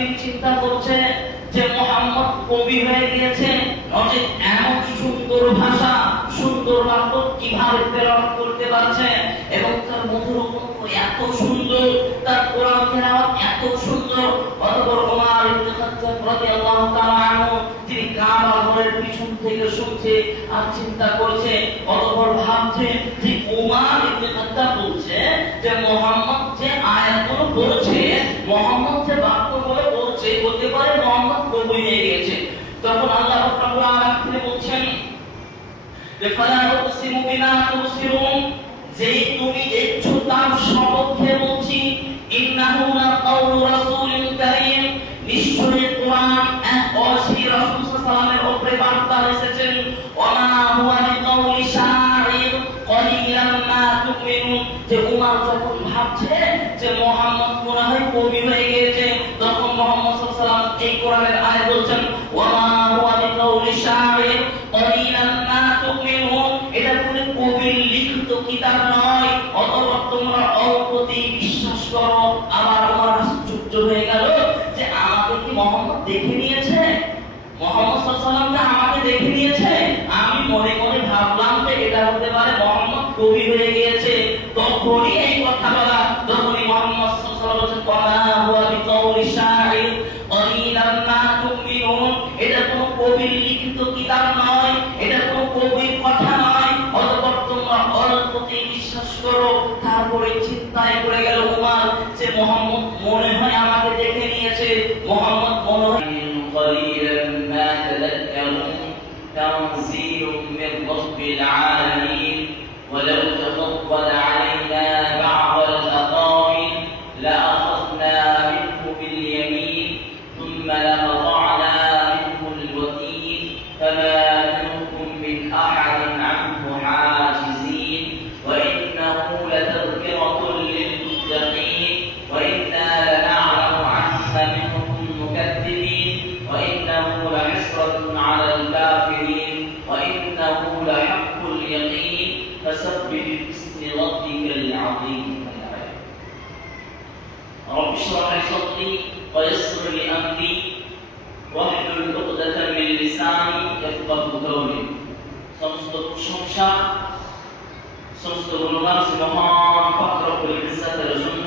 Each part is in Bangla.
তিনি চিন্তা করছে যে মুহাম্মদ কবি হয়ে গিয়েছে, নচেৎ এমন সুন্দর ভাষা, সুন্দর বাক্য কিভাবে তেলাওয়াত করতে পারছে, এবং তার মধুর কণ্ঠ এত সুন্দর, তার কোরআন তেলাওয়াত এত সুন্দর। অতঃপর ওমর ইবনে খাত্তাব রাদিয়াল্লাহু তাআলা আনহু তিনি কাবা ঘরের পিছন থেকে শুনছে আর চিন্তা করছে, অতঃপর ভাবছে যে ওমর ইবনে খাত্তাব বলছে যে মুহাম্মদ যে আয়াতগুলো পড়ছে, মুহাম্মদ যে বাক্যগুলো বলছে, বলতে পারে মুহাম্মদ কবি হয়ে গেছে। তখন আল্লাহ রাব্বুল আলামিন তিনি বলছেন যে ফালা উকসিমু বিমা তুবসিরুন, যে তুমি দেখছো তার সপক্ষে বলছি, ইন্নাহু লাকাউলু রাসূলিন কারীম, নিশ্চয়ই কোরআন এক অসীম রাসূল সাল্লাল্লাহু আলাইহি ওয়াসাল্লামের বার্তা এসেছেন। ওমা হুয়া বিকাউলি শাইর কলিলাম মা তুমিনুন, যে উমর যখন ভাবছে যে মুহাম্মদ মনে হয় কবি হয়ে গিয়েছে, তখন মুহাম্মদ সাল্লাল্লাহু আলাইহি ওয়াসাল্লাম এই কোরআনের আয়াত বলছেন ওমা হুয়া বিকাউলি শাইর কলিলাম মা তুমিনুন, এটা কোনো কবির লিখিত কিতাব নয়, অতঃপর তোমরা অল্পতেই বিশ্বাস করো। আবার আমার আশ্চর্য হয়ে গেল যে আমাকে কি মুহাম্মদ দেখে নিয়েছে, মুহাম্মদ সাল্লাল্লাহু আলাইহি ওয়াসাল্লাম আমাকে দেখে নিয়েছে। আমি মনে মনে ভাবলাম যে এটা হতে পারে মুহাম্মদ কবি হয়ে গিয়েছে। তখনই এই কথা বলা, তখনই মুহাম্মদ সাল্লাল্লাহু আলাইহি ওয়াসাল্লাম ওয়া হুয়া বিকাউলি শাইর কলিলাম মা তুমিনুন, এটা কোনো কবির লিখিত কিতাব নয়, এটা কোনো কবির কথা নয়, অতঃপর তোমরা অল্পতেই বিশ্বাস করো। তারপরে চিন্তায় পড়ে গেল ওমর যে মুহাম্মদ মনে হয় আমাকে দেখে নিয়েছে, মুহাম্মদ মনে হয় কলিলাম মা তাযাক্কারুন তানযীলুম মির রাব্বিল আলামিন ওয়ালাউ তাফাদ্দালা আলাইনা বা'দাল আকাওয়ামিল লাআখাযনা মিনহু বিল ইয়ামিন থুম্মা লাকাতা'না মিনহুল ওয়াতীন ফামা মিনকুম মিন আহাদিন আনহু হাজিজিন ওয়া ইন্নাহু লাতাযকিরাতুন লিল মুত্তাকিন ওয়া ইন্না লানa'লাmu আন্না মিনকুম মুকাথ্থিবিন ওয়া ইন্নাহু লাহিসরাতুন 'আলাল কাফিরিন ওয়া ইন্নাহু লাহাক্কুল ইয়াকিন ফাসাব্বিহ বিসমি রাব্বিকাল 'আযীম। رب اشرح لي صدري ويسر لي امري واحلل عقدة من لساني يفقهوا قولي। সমস্ত প্রশংসা, সমস্ত গুণগান মহান পাক রব্বুল ইজ্জতের জন্য,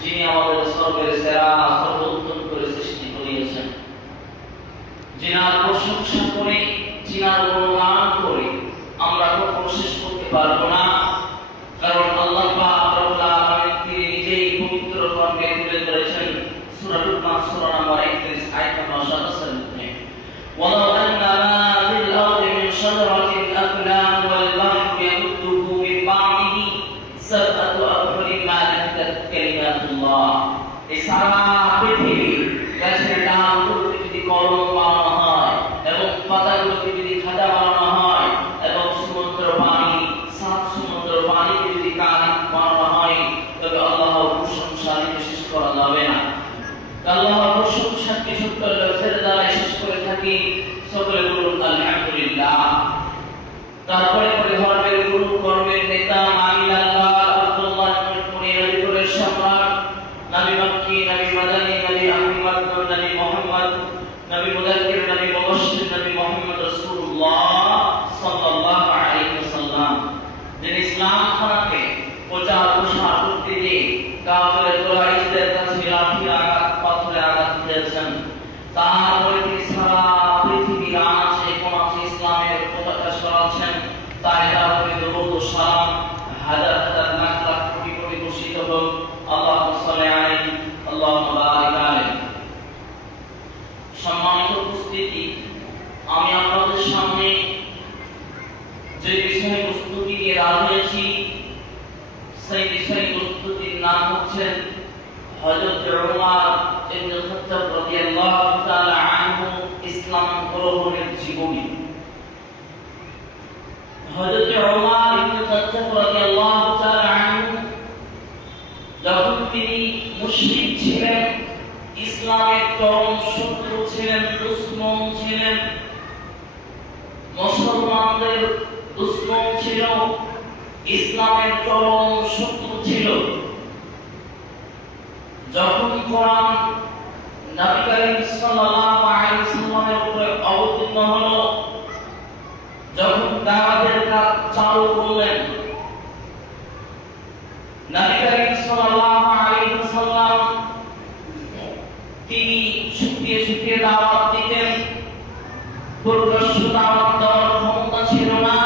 যিনি আমাদের সর্বের সেরা, সর্বোত্তম করে সৃষ্টি করিয়েছেন। যিনার প্রশংসা করে, যিনার গুণগান করে আমরা কখনো শেষ করতে পারবো না, কারণ আল্লাহ পাক রব্বুল আলামিন তিনি নিজেই পবিত্র কোরআনে তুলে ধরেছেন সূরাতুল মাস সূরা নম্বর 31 আয়াত নম্বর 27 মধ্যে ওয়ালাউ আন্না মা ফিল আরদি মিন শাজারাতিন আকলাম ওয়াল বাহরু ইয়ামুদ্দুহু মিন বা'দিহি সাবআতু আবহুরিন মা নাফাদাত কালিমাতুল্লাহ। এই সারা পৃথিবী গাছের ডালগুলোকে যদি কলম বানানো হয় এবং পাতাগুলোকে যদি খাতা বানানো হয় এবং সমুদ্র পানি, সাত সমুদ্র পানিকে যদি কালি বানানো হয়, তবে আল্লাহর প্রশংসা শেষ করা যাবে না। আল্লাহর প্রশংসাকে সত্য লফজের দ্বারা শেষ করে থাকি, সকলে বলুন আলহামদুলিল্লাহ। তারপরে ধর্মের গুরু, কর্মের নেতা, আমিন আল্লাহ আব্দুল্লাহ ইবনে মুনিরের সম্রাট, নবী মক্কি, নবী মাদানী, নবী আহমদ, নবী মুহাম্মদ, নবী মুদাক্কির, নবী মুবাশশির, নবী মুহাম্মদ রাসূলুল্লাহ সাল্লাল্লাহু আলাইহি ওয়াসাল্লাম, যিনি ইসলাম ধর্মকে প্রচার প্রসার করতে গিয়ে কাফের কুরাইশদের কাছে লাঠির আঘাত, পাথরের আঘাত দিয়েছেন। তারপরে তিনি সারা পৃথিবীর আনাচে কোনাচে ইসলামের পতাকা ছড়াচ্ছেন। তাই তার উপরে দরুদ ও সালাম হাজার হাজার লাখ লাখ কোটি কোটি বর্ষিত হোক। আল্লাহুম্মা সাল্লি আলাইহি আল্লাহুম্মা বারিক আলাইহি। সম্মানিত উপস্থিতি, আমি আপনাদের সামনে যে বিষয়বস্তুটি নিয়ে দাঁড়িয়েছি, সেই বিষয়বস্তুটির নাম হচ্ছে হযরত ওমর ইবনে খাত্তাব রাদিয়াল্লাহু তাআলা আনহু ইসলাম গ্রহণের জীবনী। হযরত ওমর ইবনে খাত্তাব রাদিয়াল্লাহু তাআলা আনহু যখন তিনি মুশরিক ছিলেন, ইসলামের চরম শত্রু ছিলেন, দুশমন ছিলেন, মুসলমানদের দুশমন ছিল, ইসলামের চরম শত্রু ছিল। যখন কোরআন নবী করিম সাল্লাল্লাহু আলাইহি ওয়াসাল্লামের উপরে অবতীর্ণ হলো। যখন দাওয়াতের কাজ চালু করলেন, নবী করিম সাল্লাল্লাহু আলাইহি ওয়াসাল্লাম তিনি ছুটিয়ে ছুটিয়ে দাওয়াত দিতেন। প্রকাশ্য দাওয়াত দেওয়ার ক্ষমতা ছিল না।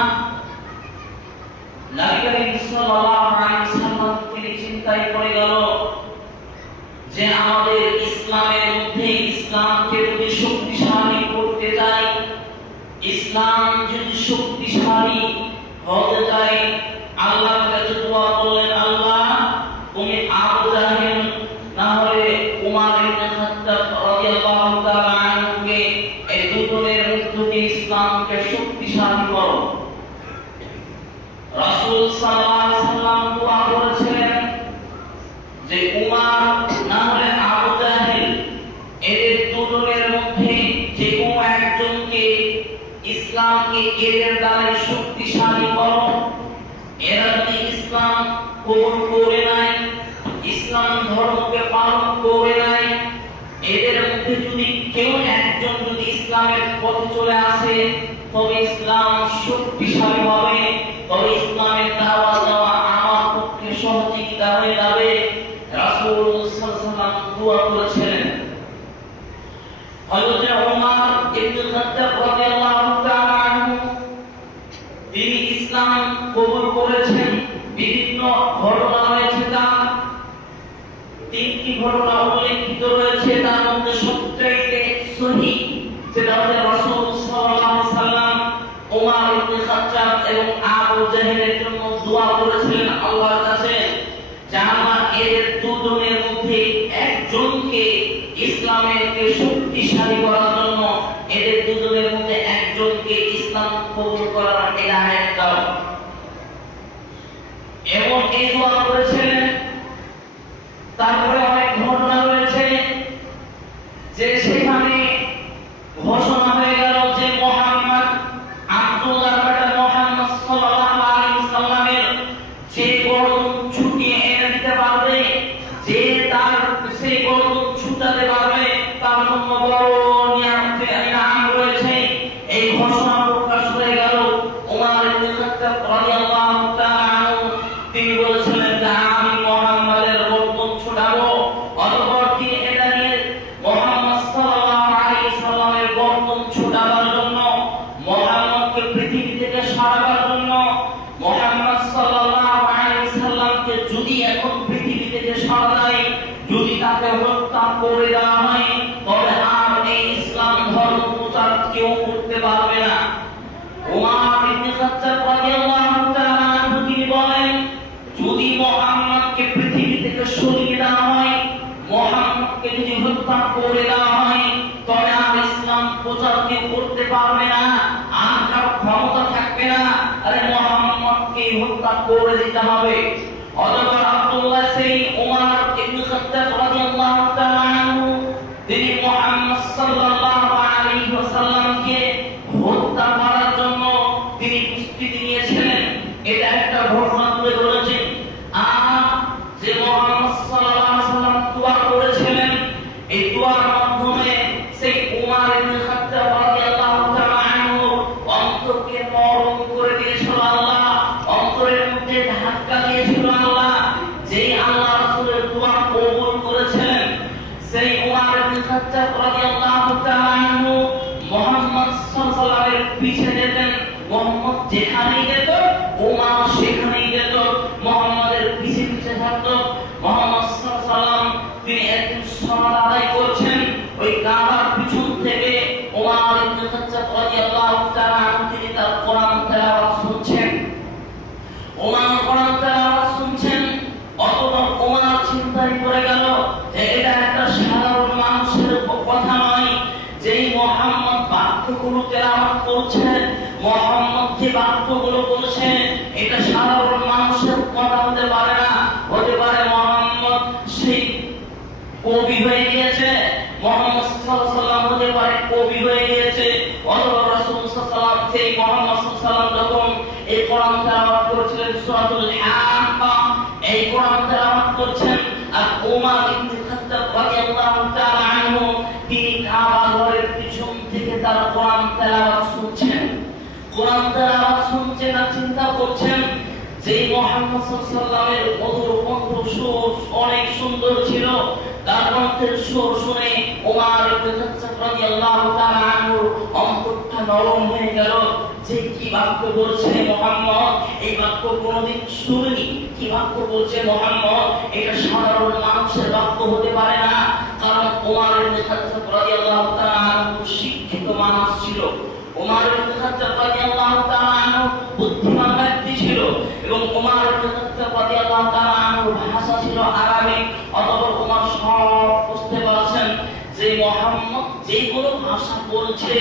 নবী করিম সাল্লাল্লাহু আলাইহি ওয়াসাল্লাম তিনি চিন্তায় পড়ে গেল যে আমাদের ইসলামের মধ্যে ইসলামকে যদি শক্তিশালী করতে যাই, ইসলাম যদি শক্তিশালী হতে যায়, আল্লাহর কাছে দোয়া করলেন, আল্লাহ তুমি আবু জাহেল না হলে উমর ইবনে খাত্তাব রাদিয়াল্লাহু তাআলা আনহুকে এই দুজনের মধ্য দিয়ে ইসলামকে শক্তিশালী করো। রাসূল সাল্লাল্লাহু আলাইহি ওয়াসাল্লাম দোয়া করেছিলেন যে উমর না হলে আবু জাহেল, এদের দুজনের মধ্যে যে কোনো একজনকে ইসলামকে এদের দ্বারা শক্তিশালী করো। এরা যদি ইসলাম কবুল করে নাই, ইসলাম ধর্মকে পালন করে নাই, এদের মধ্যে যদি কেউ একজন যদি ইসলামের পথে চলে আসে, তবে ইসলাম শক্তিশালী হবে, তবে ইসলামের দাওয়াত দেওয়া আমার পক্ষে সহযোগিতা হয়ে যাবে। রাসূল সাল্লাল্লাহু আলাইহি ওয়াসাল্লাম দোয়া করেছিলেন। হযরত ওমর ইবনে খাত্তাব রাদিয়াল্লাহু তাআলা আনহু তিনি ইসলাম কবুল করেছেন। বিভিন্ন ঘটনা রয়েছে, তার তিনটি ঘটনা উল্লেখিত রয়েছে, তার মধ্যে সবচেয়ে সহিহ সেটা হচ্ছে রাসূল সাল্লাল্লাহু আলাইহি ওয়াসাল্লাম ওমর ইবনে খাত্তাব এবং আবু জাহেলের জন্য দোয়া করেছিলেন আল্লাহর কাছে যে আল্লাহ এদের দুজনের মধ্যে একজনকে ইসলামের শক্তিশালী করার জন্য, এদের দুজনের মধ্যে একজনকে ইসলাম কবুল করার হিদায়াত দাও। এবং এই দোয়া করেছিলেন। তারপরে অনেক ঘটনা রয়েছে যে সেখানে ঘোষণা হয়ে গেল যে মুহাম্মদ আব্দুল্লাহর বেটা মুহাম্মদ সাল্লাল্লাহু আলাইহি ওয়াসাল্লামের যে গর্দন ছুটিয়ে এনে দিতে পারবে, যে তার সেই গর্দন ছুটাতে পারবে, তার জন্য বড় ইনাম রয়েছে। এই ঘোষণা প্রকাশ হয়ে গেল। ওমর ইবনে খাত্তাব রাদিয়াল্লাহু তাআলা আনহু তিনি বলেছিলেন যে আমি মুহাম্মাদের গর্দন ছুটাবো। অতঃপর তিনি এটা নিয়ে মুহাম্মদ সাল্লাল্লাহু আলাইহি ওয়াসাল্লামের গর্দন ছুটাবার জন্য, মুহাম্মদকে পৃথিবী থেকে সরাবার জন্য, মুহাম্মদ সাল্লাল্লাহু আলাইহি ওয়াসাল্লামকে যদি এখন পৃথিবী থেকে সরা যায়, যদি তাকে হত্যা করে দেওয়া হয়, তবে আর এই ইসলাম ধর্ম প্রচার কেউ করতে পারবে না। ওমর ইবনে খাত্তাব রাদিয়াল্লাহু তাআলা আনহু তিনি বলেন, যদি মুহাম্মদকে পৃথিবী থেকে সরিয়ে দেওয়া হয়, মুহাম্মদকে যদি হত্যা করে দেওয়া হয়, তবে আর ইসলাম প্রচার কেউ করতে পারবে না, আর কারো ক্ষমতা থাকবে না। আরে মুহাম্মদকে হত্যা করে দিতে হবে। অতঃপর আব্দুল্লাহ সেই ওমর ইবনে খাত্তাব রাদিয়াল্লাহু তাআলা আনহু তিনি মুহাম্মদ সাল্লাল্লাহু আলাইহি ওয়াসাল্লামকে হত্যা করার জন্য তিনি প্রস্তুতি নিয়েছিলেন। এটা একটা ঘটনা তুলে ধরেছেন। আর যে মুহাম্মদ সাল্লাল্লাহু আলাইহি ওয়াসাল্লাম দোয়া করেছিলেন, এই দোয়ার মাধ্যমে সেই ওমর ইবনে খাত্তাব রাদিয়াল্লাহু তাআলা আনহু অন্তরকে নরম করে দিয়েছিল আল্লাহ, অন্তরের মধ্যে ধাক্কা দিয়েছিল আল্লাহ। যেই আল্লাহ রাসূলের দোয়া কবুল করেছিলেন, সেই ওমর ইবনে খাত্তাব রাদিয়াল্লাহু তাআলা আনহু মুহাম্মদ সাল্লাল্লাহু আলাইহি ওয়াসাল্লামের পিছে যেতেন। মুহাম্মদ যেখানেই যেত ওমর সেখানেই যেত, মুহাম্মাদের পিছে পিছে থাকতো। মুহাম্মদ সাল্লাল্লাহু আলাইহি ওয়াসাল্লাম তিনি একদিন সালাত আদায় করছেন, ওই কাবার পিছন থেকে ওমর ইবনে খাত্তাব রাদিয়াল্লাহু তাআলা আনহু তিনি তার কোরআন তেলাওয়াত শুনছেন। ওমর কোরআন তেলাওয়াত শুনছেন। অতঃপর ওমর চিন্তায় পড়ে গেল যে এটা একটা সাধারণ মানুষের কথা নয়, যেই মুহাম্মদ বাক্যগুলো তেলাওয়াত করছেন, মুহাম্মদ যে বাক্যগুলো বলছেন, এটা সাধারণ মানুষের কথা হতে পারে না। হতে পারে মুহাম্মদ সেই কবি হয়ে গিয়েছে, মুহাম্মদ সাল্লাল্লাহু আলাইহি ওয়াসাল্লাম হতে পারে কবি হয়ে গিয়েছে। অথবা রাসূল সাল্লাল্লাহু আলাইহি ওয়াসাল্লাম সেই মুহাম্মদ সাল্লাল্লাহু আলাইহি ওয়াসাল্লাম যখন এই কোরআন তেলাওয়াত করেছিলেন সূরাতুল হাক্কা, এই কোরআন তেলাওয়াত করছেন, আর ওমর ইবনে খাত্তাব রাদিয়াল্লাহু তাআলা আনহু কোরআন দ্বারা আওয়াজ শুনছেন আর চিন্তা করছেন যে মুহাম্মদ সাল্লাল্লাহু আলাইহি ওয়াসাল্লামের মধুর কণ্ঠ সুর অনেক সুন্দর ছিল। তার কণ্ঠের সুর শুনে ওমর ইবনে খাত্তাব রাদিয়াল্লাহু তাআলা আনহুর অন্তরটা নরম হয়ে গেল। যে কি বাক্য বলছে মুহাম্মদ, এই বাক্য কোনদিন শুনিনি। কি বাক্য বলছে মুহাম্মদ, এটা সাধারণ মানুষের বাক্য হতে পারে না। কারণ ওমর ইবনে খাত্তাব রাদিয়াল্লাহু তাআলা আনহু শিক্ষিত মানুষ ছিল। ওমর ইবনে খাত্তাব রাদিয়াল্লাহু তাআলা আনহু বুদ্ধিমান ব্যক্তি ছিল এবং ওমর ইবনে খাত্তাব রাদিয়াল্লাহু তাআলা আনহুর ভাষা ছিল আরাবিক। অতঃপর ওমর সব বুঝতে পারছেন যে মুহাম্মদ যে কোনো ভাষা বলছে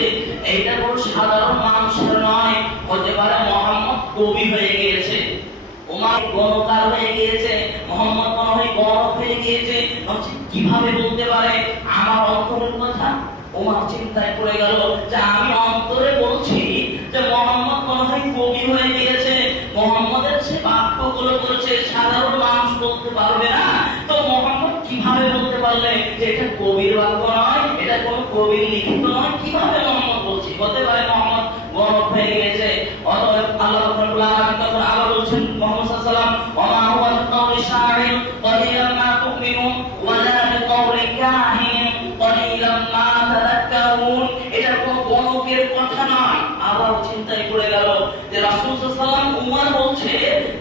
এটা কোনো সাধারণ মানুষের নয়, হতে পারে মুহাম্মদ কবি হয়ে গিয়েছে, ওমর গণকার হয়ে গিয়েছে, মুহাম্মদ মনে হয় গণক হয়ে গিয়েছে। কিভাবে বলতে পারে আমার অন্তরের কথা? ওমর চিন্তায় পড়ে গেল যে আমি অন্তরে বলছি যে মুহাম্মদ মনে হয় কবি হয়ে গিয়েছে, মুহাম্মদের সে বাক্যগুলো বলছে সাধারণ মানুষ বলতে পারবে না, তো মুহাম্মদ কিভাবে বলতে পারলে যে এটা কবির বাক্য নয়, এটা কোন কবির লিখিত নয়? কিভাবে মুহাম্মদ বলছি? হতে পারে মুহাম্মদ গণক হয়ে গিয়েছে। অতএব আল্লাহ রাব্বুল আলামিন তখন আবার বলছেন মুহাম্মদ সাল্লাল্লাহু আলাইহি ওয়াসাল্লাম ওয়া মা হুয়া বিকাউলি শাইর ক্বালিলাম মা তুমিনুন ওয়া লা বিকাউলি কাহিন ক্বালিলাম মা তাযাক্কারুন। এটা কোন গণকের কথা নয়। আবার চিন্তায় পড়ে গেল যে রাসূল সাল্লাল্লাহু আলাইহি ওয়াসাল্লাম উমর বলছে,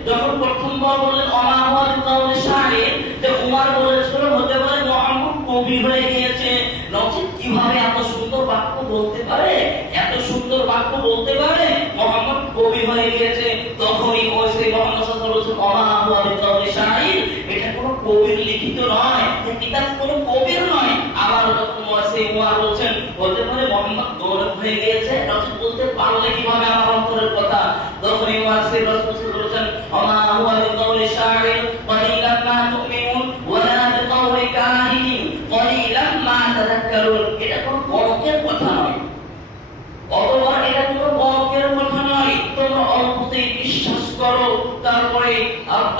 যখন প্রথমবার বললেন ওয়া মা হুয়া বিকাউলি শাইর, যে উমর বলেছিল হতে পারে মুহাম্মদ কবি হয়ে গিয়েছে, নচেত কিভাবে এত সুন্দর বাক্য বলতে পারে, এত সুন্দর বাক্য বলতে পারে মুহাম্মদ কবি হয়ে গিয়েছে। তখনই ওইসে মুহাম্মদ সাল্লাল্লাহু আলাইহি ওয়াসাল্লাম ওয়া মা হুয়া বিকাউলি শাইর, এটা কোনো কবির লিখিত নয়, এই কিতাব কোনো কবির নয়। আবার যখন ওইসে উমর বলছেন হতে পারে মুহাম্মদ গণক হয়ে গিয়েছে, নচেত বলতে পারলে কিভাবে আমার অন্তরের কথা? তখনই ওইসে রাসূল সাল্লাল্লাহু আলাইহি ওয়াসাল্লাম ওয়া মা হুয়া বিকাউলি শাইর ক্বালিলাম মা তুমিনুন ওয়া লা বিকাউলি কাহিন ক্বালিলাম মা তাযাক্কারুন। এটা কোনো গণকের কথা নয়, অথবা এটা কোনো গণকের কথা নয়, তোমরা অল্পতেই বিশ্বাস করো। তারপরে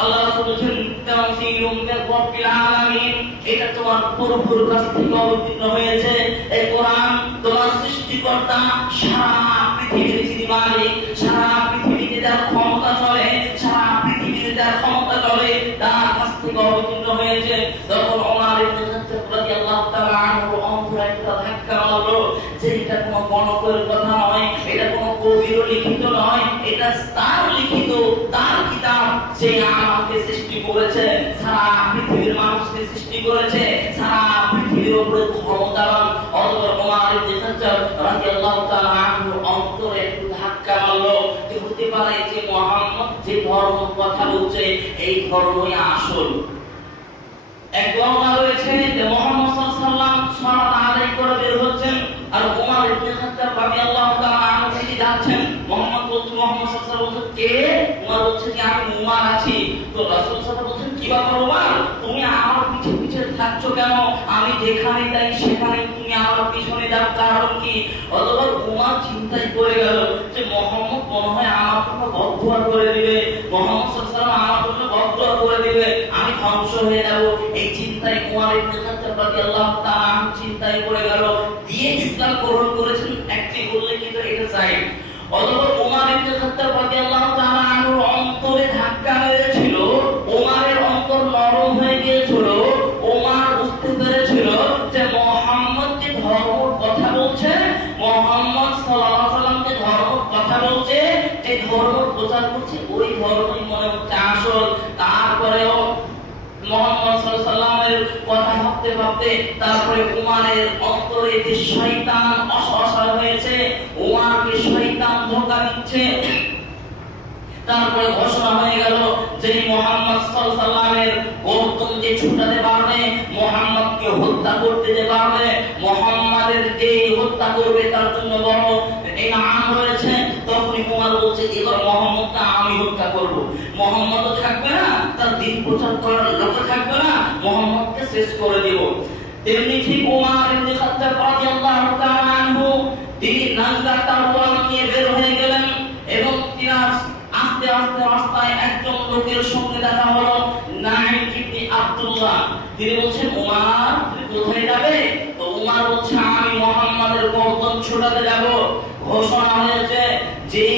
আল্লাহ রাসূল বলেছেন তানজিলুম মির রাব্বিল আলামিন, এটা তোমার প্রভুর কাছ থেকে অবতীর্ণ হয়েছে। এই কোরআন তোমার সৃষ্টিকর্তা, সারা পৃথিবীর যিনি মালিক, সারা পৃথিবীতে যার ক্ষমতা চলে, সারা পৃথিবীতে যার ক্ষমতা চলে, তার কাছ থেকে অবতীর্ণ হয়েছে। তখন ওমর ইবনে খাত্তাব রাদিয়াল্লাহু তাআলা আনহু অন্তরে একটা ধাক্কা মারলো যে এটা কোনো গণকের কথা নয়, এটা কোনো কবির লিখিত নয়, এটা তার লিখিত, তার কিতাব, যে আমাকে সৃষ্টি করেছে, সারা পৃথিবীর মানুষকে সৃষ্টি করেছে, সারা পৃথিবীর উপরে ক্ষমতাবান। অতঃপর ওমর ইবনে খাত্তাব রাদিয়াল্লাহু তাআলা আনহু অন্তরে একটু ধাক্কা মারলো যে হতে পারে যে মুহাম্মদ যে ধর্ম কথা বলছে এই ধর্মই আসল। এক বর্ণনা রয়েছে যে মুহাম্মদ সাল্লাল্লাহু আলাইহি ওয়াসাল্লাম সালাত আদায় করে বের হচ্ছেন, আর ওমর ইবনে খাত্তাব রাদিয়াল্লাহু তাআলা আনহু তিনি যাচ্ছেন। মুহাম্মদ সাল্লাল্লাহু আলাইহি ওয়াসাল্লাম বলছেন কে? ওমর বলছে যে আমি উমর আছি। তো রাসূল সাল্লাল্লাহু আলাইহি ওয়াসাল্লাম বলছেন কি ব্যাপার ওমর, তুমি আমার পিছে পিছে থাকছো কেন? আমি যেখানে যাই সেখানে তুমি আমার পিছনে যাও, কারণ কি? অতঃপর উমর চিন্তায় পড়ে গেল যে মুহাম্মদ মনে হয় আমার জন্য বদদুয়া করে দিবে, মুহাম্মদ সাল্লাল্লাহু আলাইহি ওয়াসাল্লাম আমার জন্য বদদুয়া করে দিবে, আমি ধ্বংস হয়ে যাব। এই চিন্তায় ওমর ইবনে খাত্তাব রাদিয়াল্লাহু তাআলা আনহু চিন্তায় পড়ে গেল। দিয়ে ইসলাম গ্রহণ করেছেন একটি বললে কিন্তু এটা চাই। অতঃপর ওমর ইবনে খাত্তাব রাদিয়াল্লাহু তাআলা আনহু অন্তরে ধাক্কা মেরেছিল, ওমরের অন্তর নরম হয়ে গিয়েছিল। ওমর বুঝতে পেরেছিল যে মুহাম্মদ যে ধর্মের কথা বলছে, মুহাম্মদ সাল্লাল্লাহু আলাইহি ওয়াসাল্লাম যে ধর্মের কথা বলছে, যে ধর্ম প্রচার করছে, ওই ধর্মই মনে হচ্ছে আসল। তারপরেও মুহাম্মদ সাল্লাল্লাহু আলাইহি ওয়াসাল্লামের কথা ভাবতে ভাবতে তারপরে উমারের অন্তরে যে শয়তান অসহায় হয়েছে, উমারকে শয়তান ধোঁকা দিচ্ছে। তারপরে ঘোষণা হয়ে গেল যে মুহাম্মদ সাল্লাল্লাহু আলাইহি ওয়াসাল্লামের গর্দন যে ছুটাতে পারবে, মুহাম্মদকে হত্যা করতে যে পারবে, মুহাম্মাদের যে হত্যা করবে তার জন্য বড় ইনাম রয়েছে। তখনই উমর বলছে এবার মুহাম্মদকে আমি হত্যা করব। মুহাম্মদও থাকবে না, তার দিন প্রচার করার লোক থাকবে না, মুহাম্মদকে শেষ করে দেব। তেমনি ঠিক উমর ইবনে খাত্তাব রাদিয়াল্লাহু তাআলা আনহু তিনি নাঙ্গা তরবারি নিয়ে বের হয়ে গেলেন এবং তিনি আস্তে আস্তে রাস্তায় একজন লোকের সঙ্গে দেখা হলো, নাঈম ইবনে আব্দুল্লাহ। তিনি বলছেন উমর তুমি কোথায় যাবে? তো উমর বলছে আমি মুহাম্মাদের গর্দন ছোটাতে যাব। ঘোষণা হয়েছে যেই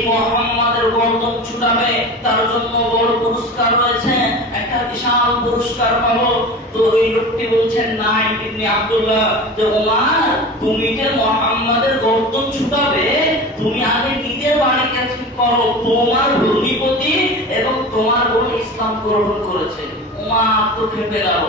মুসলমানের গর্দন ছুটাবে তার জন্য বড় পুরস্কার রয়েছে, একটা বিশাল পুরস্কার পাবো। তো ওই লোকটি বলছেন না ইবনে আব্দুল্লাহ যে ওমর তুমি যে মুহাম্মাদের গর্দন ছুটাবে তুমি আগে নিজের বাড়িতে ঠিক করো, তোমার ভগ্নিপতি এবং তোমার বোন ইসলাম গ্রহণ করেছে। ওমর তো খেপে গেল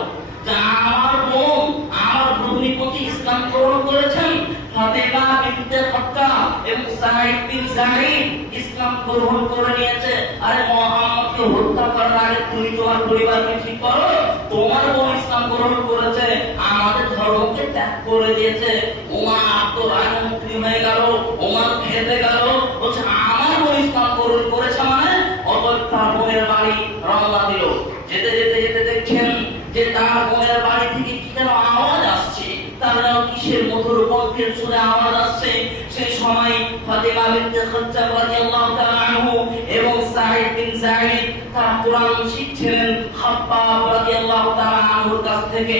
যে আমার বোন আমার ভগ্নিপতি ইসলাম গ্রহণ করেছেন, ফাতেমা বিনতে খাত্তাব এবং সাঈদ বিন যায়েদ ইসলাম গ্রহণ করে নিয়েছে। আরে মুহাম্মদকে হত্যা করার আগে তুমি তোমার পরিবারকে ঠিক করো, তোমার বোন ইসলাম গ্রহণ করেছে, আমাদের ধর্মকে ত্যাগ করে দিয়েছে। ওমর তো রাজমন্ত্রী হয়ে গেল, ওমর খেতে গেল, বলছে আমার বোন ইসলাম গ্রহণ করেছে মানে অতএব তার বোনের বাড়ি রওনা দিল। যেতে যেতে যেতে দেখছেন যে তার বোনের বাড়ি থেকে কি যেন আওয়াজ আসছে, তার যেন কিসের মধুর কণ্ঠের সুরে আওয়াজ আসছে। সেই সময় ফাতেমা বিনতে খাত্তাব রাদিয়াল্লাহু তাআলা আনহু এবং সাঈদ বিন যায়েদ তারা কোরআন শিখছিলেন খাব্বাব রাদিয়াল্লাহু তাআলা আনহুর কাছ থেকে।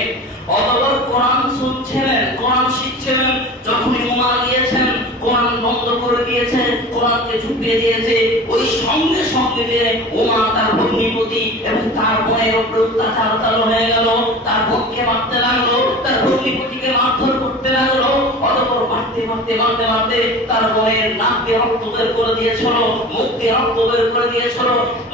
অতঃপর কোরআন শুনছিলেন, কোরআন শিখছিলেন। যখনই ওমর গিয়েছেন কোরআন বন্ধ করে দিয়েছে, কোরআনকে ঝুঁকিয়ে দিয়েছে, ওই সঙ্গে সঙ্গে যে ওমর তার ভগ্নিপতি এবং তার বোনের উপর অত্যাচার চালু হয়ে গেল, তার বোনকে মারতে লাগলো, তার ভগ্নিপতিকে মারধর করতে লাগলো। অতঃপর মারতে মারতে মারতে মারতে তার বোনের নাক দিয়ে রক্ত বের করে দিয়েছিল, মুখ দিয়ে রক্ত বের করে দিয়েছিল।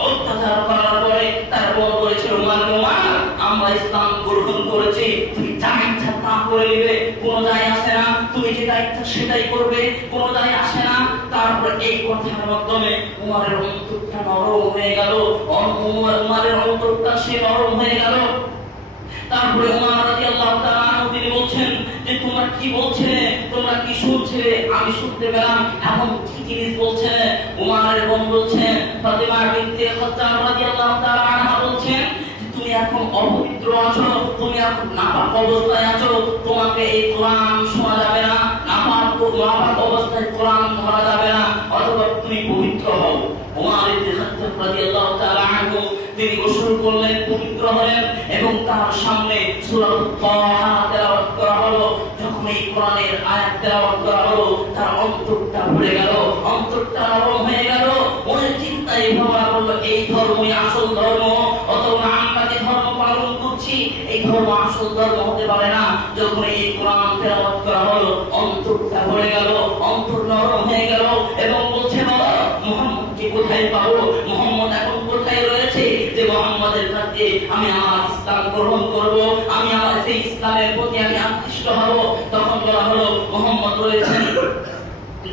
অত্যাচার করার পরে তার বোন বলেছিল ওমর আমরা ইসলাম গ্রহণ করেছি, তুমি যা ইচ্ছা তা করে নিবে, কোনো যায় আসে না, তুমি যেটা ইচ্ছা সেটাই করবে, কোনো যায় আসে না। তারপরে এই কথার মাধ্যমে ওমরের অন্তরটা নরম হয়ে গেল, ওমরের অন্তরটা সে নরম হয়ে গেল। তারপরে ওমর রাদিয়াল্লাহু তাআলা আনহু তিনি বলছেন যে তোমরা কি বলছিলে, তোমরা কি শুনছিলে, আমি শুনতে পেলাম এমন কি জিনিস বলছে। ওমরের বোন বলছেন ফাতেমা বিনতে খাত্তাব রাদিয়াল্লাহু তাআলা আনহা বলছেন তুমি এখন অপবিত্র আছো, তুমি এখন নাপাক অবস্থায় আছো, তোমাকে এই কোরআন শোনা যাবে না, নাপাক অবস্থায় কোরআন ধরা যাবে না, অথবা তুমি পবিত্র হও। ওমর ইবনে খাত্তাব রাদিয়াল্লাহু তাআলা আনহু তিনি গোসল করলেন, পবিত্র হলেন এবং তার সামনে সূরা তাহা তেলাওয়াত করা হলো। যখন এই কোরআনের আয়াত তেলাওয়াত করা হলো তার অন্তরটা ভরে গেল, অন্তরটা নরম হয়ে গেল। মনের চিন্তায় ভাবনা করলো এই ধর্মই আসল ধর্ম, অথবা আমরা যে ধর্ম পালন করছি এই ধর্ম আসল ধর্ম হতে পারে না। যখন এই কোরআন তেলাওয়াত করা হলো অন্তরটা ভরে গেল, অন্তর নরম হয়ে গেল এবং বলছে বাবা মুহাম্মদকে কোথায় পাবো, মুহাম্মদ এখন কোথায় রয়েছে যে মুহাম্মাদের কাছে আমি আমার ইসলাম গ্রহণ করব, আমি আমার সেই ইসলামের প্রতি আমি আকৃষ্ট হব। তখন বলা হলো মুহাম্মদ রয়েছেন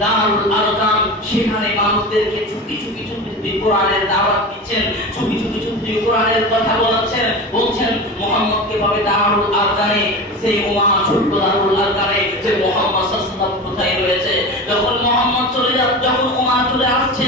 দারুল আরকাম, সেখানে মানুষদেরকে চুপি চুপি চুপি কোরআনের দাওয়াত দিচ্ছেন, চুপি চুপি চুপি কোরআনের কথা বলছেন। বলছেন মুহাম্মদকে পাবে দারুল আরকামে, সেই ওমর ছোট্ট দারুল আরকামে যে মুহাম্মদ সাল্লাল্লাহু আলাইহি ওয়াসাল্লাম কোথায় রয়েছে। যখন মুহাম্মদ চলে যাচ্ছে, যখন ওমর চলে আসছে,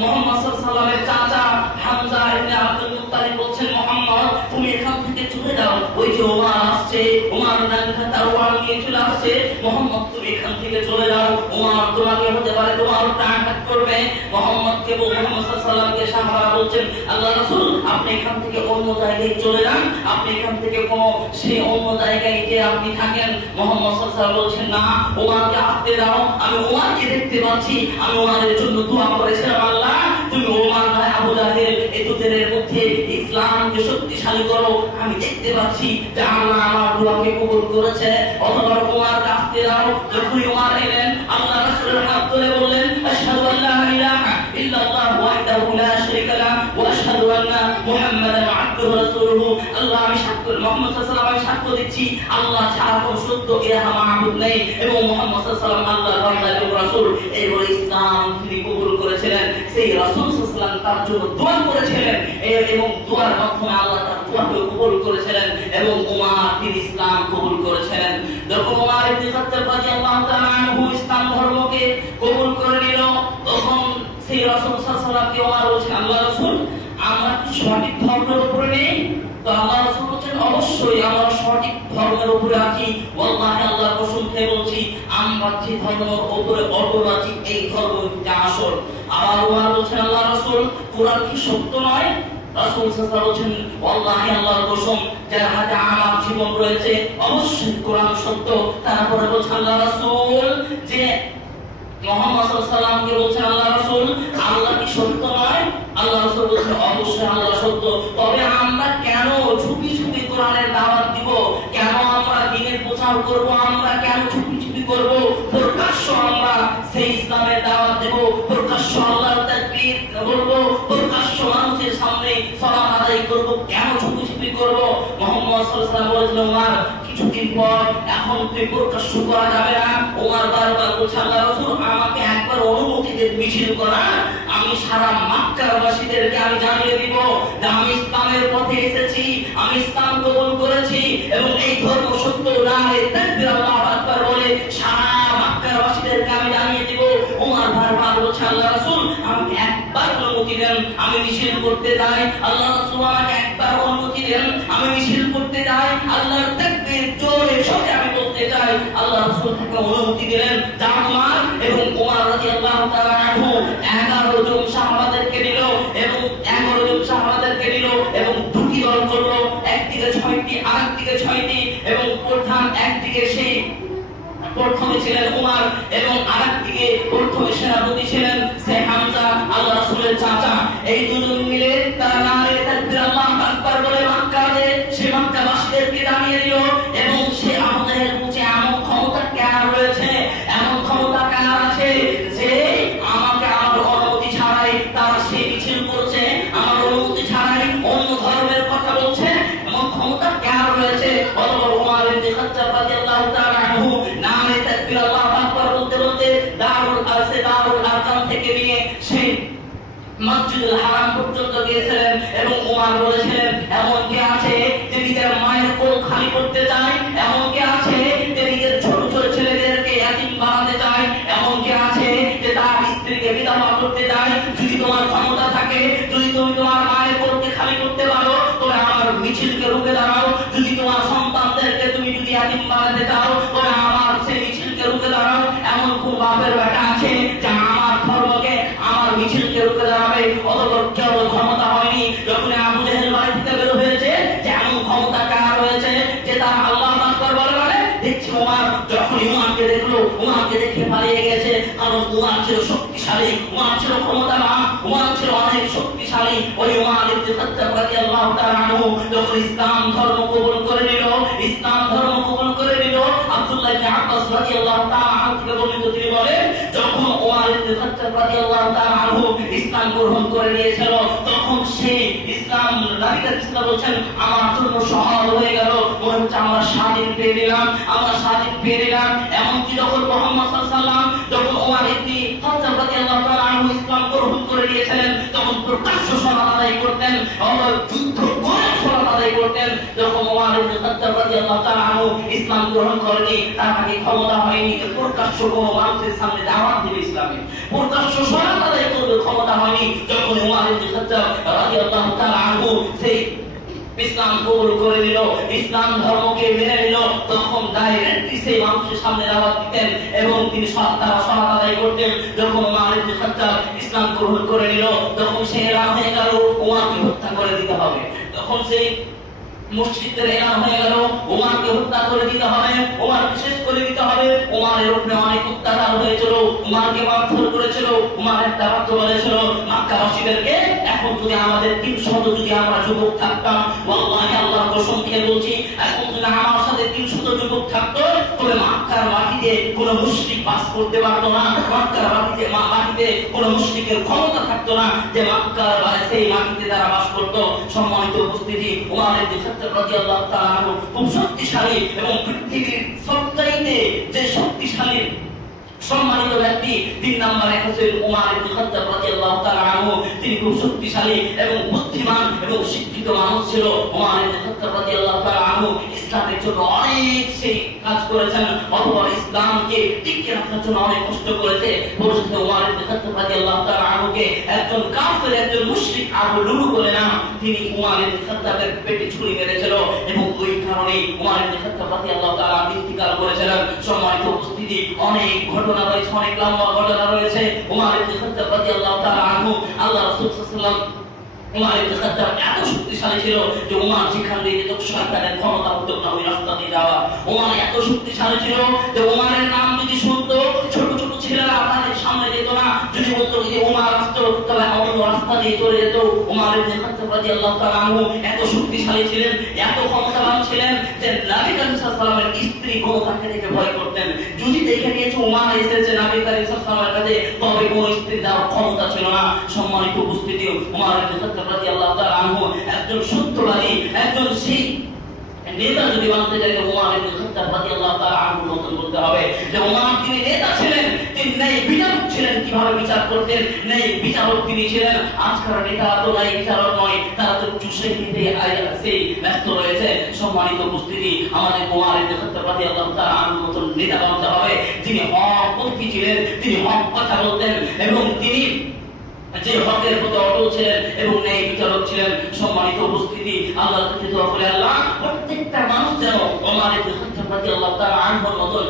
মুহাম্মদ সাল্লাল্লাহু আলাইহি ওয়াসাল্লামের চাচা হামজা ইবনে আব্দুল মুত্তালিব বলছেন মুহাম্মদ তুমি এখান থেকে চলে যাও, ওই যে ওমর আসছে, ওমর নামটা তরোয়াল নিয়ে চলে আসছে, মুহাম্মদ তুমি এখান থেকে চলে যাও, ওমর তোমাকে হতে পারে তোমার প্রাণঘাত করবে। মুহাম্মদকে মুহাম্মদ সাল্লাল্লাহু আলাইহি ওয়াসাল্লামকে সাহাবারা বলছেন আল্লাহর রাসূল আপনি এখান থেকে অন্য জায়গায় চলে যান, আপনি এখান থেকে কোন সেই অন্য জায়গায় যে আপনি থাকেন। মুহাম্মদ সাল্লাল্লাহু আলাইহি ওয়াসাল্লাম বলছেন না, ওমরকে আসতে দাও, আমি ওমরকে দেখতে পাচ্ছি, আমি ওমরের জন্য দোয়া করেছিলাম আল্লাহ তুমি ওমর নয় আবু জাহেল এই দুজনের মধ্যে ইসলামকে শক্তিশালী করো, আমি দেখতে পাচ্ছি যে আল্লাহ আমার দোয়াকে কবুল করেছে। অথবা ওমরকে আসতে দাও। যখন ওমর এলেন আল্লাহ রাসূলের হাত ধরে বললেন আশহাদু আল্লা ইলাহা ইল্লাল্লাহু ওয়াহদাহু লা শারীকা লাহু ওয়া আশহাদু আন্না মুহাম্মাদান আবদুহু ওয়া রাসূলুহু। আল্লাহ আমি সাক্ষ্য, মুহাম্মদ সাল্লাল্লাহু আলাইহি ওয়াসাল্লাম আমি সাক্ষ্য দিচ্ছি আল্লাহ ছাড়া কোনো সত্য ইলাহ মাবুদ নেই এবং মুহাম্মদ সাল্লাল্লাহু আলাইহি ওয়াসাল্লাম আল্লাহর বান্দা এবং রাসূল। এই বলে ইসলাম তিনি কবুল করেছিলেন। সেই রাসূল সাল্লাল্লাহু আলাইহি ওয়াসাল্লাম তার জন্য দোয়া করেছিলেন এবং দোয়ার মাধ্যমে আল্লাহ তার দোয়াকে কবুল করেছিলেন এবং ওমর তিনি ইসলাম কবুল করেছিলেন। যখন ওমর ইবনে খাত্তাব রাদিয়াল্লাহু তাআলা আনহু ইসলাম ধর্মকে কবুল করে নিল তখন সেই রাসূল সাল্লাল্লাহু আলাইহি ওয়াসাল্লামকে ওমর বলছেন আল্লাহর রাসূল আমরা কি সঠিক ধর্মের উপরে নেই? তো আল্লাহ রাসূল বলেন অবশ্যই আমরা সঠিক ধর্মের উপরে আছি, ওয়াল্লাহি আল্লাহর কসম খেয়ে বলছি আমরা যে ধর্মের উপরে অটল আছি এই ধর্মটা আসল। আবার ওমর বলেন আল্লাহ রাসূল কোরআন কি সত্য নয়? রাসূল সাল্লাল্লাহু আলাইহি ওয়াসাল্লাম বলেন ওয়াল্লাহি আল্লাহর কসম যার হাতে আমার জীবন রয়েছে অবশ্যই কোরআন সত্য। তারপরে বলেন আল্লাহ রাসূল যে মুহাম্মদ সাল্লাল্লাহু আলাইহি ওয়াসাল্লামকে বলছেন আল্লাহ রাসূল, আল্লাহ কি সত্য নয়? আল্লাহ রাসূল বলছেন অবশ্যই আল্লাহ সত্য। তবে আমরা কেন চুপি চুপি কোরআনের দাওয়াত দিব? কেন আমরা দ্বীনের প্রচার করব? আমরা কেন চুপি চুপি করব? প্রকাশ্য আমরা সেই ইসলামের দাওয়াত দেব, প্রকাশ্য আল্লাহর তাকবীর বলবো, প্রকাশ্য মানুষের সামনে সালাত আদায় করব। কেন চুপি চুপি করব? মুহাম্মদ সাল্লাল্লাহু আলাইহি ওয়াসাল্লাম বলেছেন ওমর, কিছুদিন পর এখন তুই প্রকাশ্য করা যাবে না। ওমর বারবার বলছে আল্লাহ রাসূল, আমাকে একবার অনুমতি দেন মিছিল করা, আমি সারা মক্কার বাসীদেরকে আমি জানিয়ে দিব যে আমি ইসলামের পথে এসেছি, আমি ইসলাম কবুল করেছি এবং এই ধর্ম সত্য। নারে তাকবীর, আল্লাহু আকবার বলে সারা মক্কার বাসীদেরকে আমি জানিয়ে দিব। ওমর বারবার বলছে আল্লাহ রাসূল, আমাকে একবার অনুমতি দেন, আমি মিছিল করতে যাই। আল্লাহ রাসূল, আমাকে একবার অনুমতি দেন, আমি মিছিল করতে যাই, আল্লাহর তাকবীর জোরে সোরে আমি বলতে চাই। আল্লাহ রাসূল তাকে অনুমতি দিলেন, যা ওমর। এবং ওমর রাদিয়াল্লাহু তাআলা আনহু 11 জন সাহাবাদেরকে দিল এবং 11 জন সাহাবাদেরকে দিল এবং দুটি দল করলো, একদিকে 6টি আরেকদিকে 6টি। এবং প্রধান একদিকে সেই প্রথমে ছিলেন ওমর এবং আরেকদিকে প্রথমে সেনাপতি ছিলেন সে হামজা, আল্লাহ রাসূলের চাচা। এই দুজন মিলে তারা নারে তাকবীর আল্লাহু আকবার বলে মক্কাতে সে মক্কাবাসীদেরকে জানিয়ে দিল। এবং সে আমাদের বুঝে এমন ক্ষমতা কার রয়েছে, এমন ক্ষমতা কার আছে যে আমাকে আমার অনুমতি ছাড়াই তারা সেই মিছিল করছে, আমার অনুমতি ছাড়াই অন্য ধর্মের কথা বলছে, এমন ক্ষমতা কার রয়েছে? অতঃপর ওমর ইবনে খাত্তাব রাদিয়াল্লাহু তাআলা আনহু নারে তাকবীর আল্লাহু আকবার বলতে বলতে দারুল আরকাম থেকে নিয়ে সেই মসজিদুল হারাম পর্যন্ত গিয়েছিলেন। এবং ওমর বলেছিলেন, এমন কে আছে যে নিজের মায়ের কোল খালি করতে চায়? এমন কে আছে যে নিজের ছোট ছোট ছেলেদেরকে ইয়াতীম বানাতে চায়? এমন কে আছে যে তার স্ত্রীকে বিধবা করতে চায়? যদি তোমার ক্ষমতা থাকে, যদি তুমি তোমার মায়ের কোলকে খালি করতে পারো, তবে আমার মিছিলকে রুখে দাঁড়াও। যদি তোমার সন্তানদেরকে তুমি যদি ইয়াতীম বানাতে চাও, তবে আমার সেই মিছিলকে রুখে দাঁড়াও। এমন কোন বাপের বেটা আছে যে আমার ধর্মকে, আমার মিছিলকে রুখে দাঁড়াবে? অতঃপর কেউ ক্ষমতা হয়নি। যখন আবু জেহেল বাড়ি থেকে বের হয়েছে, যে এমন ক্ষমতা কার রয়েছে যে তার আল্লাহু আকবার বলে মানে দেখছি ওমর যখন ইমামকে দেখলো, ওমরকে দেখে পালিয়ে গেছে। কারণ ওমর ছিল শক্তিশালী, ওমর ছিল ক্ষমতাবান, ওমর ছিল অনেক শক্তিশালী। ওই ওমর ইবনে খাত্তাব রাদিয়াল্লাহু তাআলা আনহু যখন ইসলাম ধর্ম কবুল করে নিল, ইসলাম ধর্ম কবুল করে নিল, আব্দুল্লাহ ইবনে আব্বাস রাদিয়াল্লাহু তাআলা আনহু থেকে বর্ণিত, তিনি বলেন যখন ওমর ইবনে খাত্তাব রাদিয়াল্লাহু তাআলা আনহু ইসলাম গ্রহণ করে নিয়েছিল, তখন সে ইসলাম নবীর ইসলাম বলছেন আমার জন্য সহজ হয়ে গেল, মনে হচ্ছে আমরা স্বাধীন পেয়ে গেলাম, আমরা স্বাধীন পেয়ে গেলাম। এমনকি যখন মুহাম্মদ সাল্লাল্লাহু আলাইহি ওয়াসাল্লাম যখন ওমর ইবনে খাত্তাব রাদিয়াল্লাহু তাআলা আনহু ইসলাম গ্রহণ করে নিয়েছিলেন, তখন প্রকাশ্য সালাত আদায় করতেন, ওমর যুদ্ধ করে সালাত আদায় করতেন। যখন ওমর ইবনে খাত্তাব রাদিয়াল্লাহু তাআলা আনহু ইসলাম গ্রহণ করেনি, তার আগে ক্ষমতা হয়নি প্রকাশ্য কোনো মানুষের সামনে দাওয়াত দিবে ইসলামের, প্রকাশ্য সালাত আদায় করবে ক্ষমতা হয়নি। যখন ওমর ইবনে খাত্তাব রাদিয়াল্লাহু তাআলা আনহু সেই ইসলাম কবুল করে নিল, ইসলাম ধর্মকে মেনে নিল, তখন ডাইরেক্টলি সেই মানুষের সামনে দাওয়াত দিতেন এবং তিনি তারা সালাত আদায় করতেন। যখন ওমর ইবনে খাত্তাব ইসলাম গ্রহণ করে নিল, তখন সে এলান হয়ে গেল ওমরকে হত্যা করে দিতে হবে। তখন সেই মুশরিকদের এলান হয়ে গেল ওমরকে হত্যা করে দিতে হবে, ওমরকে শেষ করে দিতে হবে। ওমরের উপরে অনেক অত্যাচার হয়েছিল, ওমরকে মারধর করেছিল। ওমর একটা কথা বলেছিল মক্কাবাসীদেরকে, এখন যদি আমাদের 300 যদি আমরা যুবক থাকতাম, ওয়াল্লাহি আল্লাহর কসম দিয়ে বলছি, এখন যদি আমার সাথে 300 যুবক থাকতো, তবে মক্কার মাটিতে কোনো মুশরিক বাস করতে পারতো না, মক্কার মাটিতে কোনো মুশরিকের ক্ষমতা থাকতো না যে মক্কার সেই মাটিতে তারা বাস করতো। সম্মানিত উপস্থিতি, ওমর ইবনে খাত্তাব রাদিয়াল্লাহু তাআলা আনহু খুব শক্তিশালী এবং পৃথিবীর সবচাইতে যে শক্তিশালী সম্মানিত ব্যক্তি 3 নম্বরে হচ্ছেন ওমর ইবনে খাত্তাব রাদিয়াল্লাহু তাআলা আনহু। তিনি খুব শক্তিশালী এবং বুদ্ধিমান এবং শিক্ষিত মানুষ ছিল। ওমর ইবনে খাত্তাব রাদিয়াল্লাহু তাআলা আনহু ইসলামের জন্য অনেক সেই কাজ করেছেন, অথবা ইসলামকে টিকিয়ে রাখার জন্য অনেক কষ্ট করেছে। ভবিষ্যতে ওমর ইবনে খাত্তাব রাদিয়াল্লাহু তাআলা আনহুকে একজন কাফের, একজন মুশরিক আবু লুলু বলে না, তিনি ওমর ইবনে খাত্তাবের পেটে ছুরি মেরেছিল এবং ওই কারণে ওমর ইবনে খাত্তাব রাদিয়াল্লাহু তাআলা ইন্তিকাল করেছিলেন। সম্মানিত উপস্থিতি, অনেক ঘটনা রয়েছে, অনেক লম্বা ঘটনা রয়েছে। ওমর ইবনে খাত্তাব রাদিয়াল্লাহু তাআলা আনহু, আল্লাহ রাসূল সাল্লাল্লাহু আলাইহি ওয়াসাল্লাম ওমর ইবনে খাত্তাব এত শক্তিশালী ছিল যে ওমর যেখান দিয়ে যেত শয়তানের ক্ষমতা হতো না ওই রাস্তা দিয়ে যাওয়া। ওমর এত শক্তিশালী ছিল যে ওমরের নাম যদি শুনতো ছোট ছোট ছেলেরা তাদের দিয়ে চলে যেত। ওমর ইবনে খাত্তাব রাদিয়াল্লাহু তাআলা আনহু এত শক্তিশালী ছিলেন, এত ক্ষমতাবান ছিলেন যে নবী করিম সাল্লাল্লাহু আলাইহি ওয়াসাল্লামের স্ত্রী কোনো তাকে দেখে ভয় করতেন। যদি দেখে নিয়েছে ওমর এসেছে নবী করিম সাল্লাল্লাহু আলাইহি ওয়াসাল্লামের কাছে, তবে কোনো স্ত্রী দেওয়ার ক্ষমতা ছিল না। সম্মানিত উপস্থিতি, ওমর ইবনে খাত্তাব রাদিয়াল্লাহু তাআলা আনহু একজন সত্যবাদী, একজন সেই নেতা যদি বানতে চাই তো ওমর ইবনে খাত্তাব রাদিয়াল্লাহু তাআলা আনহু মতন বলতে হবে যে ওমর তিনি নেতা ছিলেন, তিনি ন্যায় বিচারক ছিলেন। কিভাবে বিচার করতেন? ন্যায় বিচারক তিনি ছিলেন। আজকাল নেতা তো ন্যায় বিচারক নয়, তারা তো চুষে খেতে সেই ব্যস্ত রয়েছে। সম্মানিত উপস্থিতি, আমাদের ওমর ইবনে খাত্তাব রাদিয়াল্লাহু তাআলা আনহু মতন নেতা বানতে হবে যিনি হক পন্থী ছিলেন, তিনি হক কথা বলতেন এবং তিনি যে হকের প্রতি অটল ছিলেন এবং ন্যায় বিচারক ছিলেন। সম্মানিত উপস্থিতি, আল্লাহর কাছে দোয়া করে আল্লাহ প্রত্যেকটা মানুষ যেন ওমর ইবনে খাত্তাব রাদিয়াল্লাহু তাআলা আনহুর মতন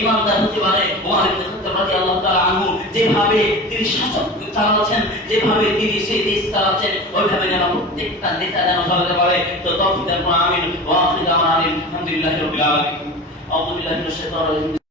ইমানদার হতে পারে। ওমর ইবনে খাত্তাব রাদিয়াল্লাহু তাআলা আনহু যেভাবে তিনি শাসক চালাচ্ছেন, যেভাবে তিনি সেই দেশ চালাচ্ছেন, ওইভাবে যেন প্রত্যেকটা নেতা যেন চালাতে পারে। তো তৌফিক দান করুন, আমিন। ওয়া আখিরু দাওয়ানা আলহামদুলিল্লাহি রাব্বিল আলামিন। আউযু বিল্লাহি মিনাশ শাইতানির রাজিম।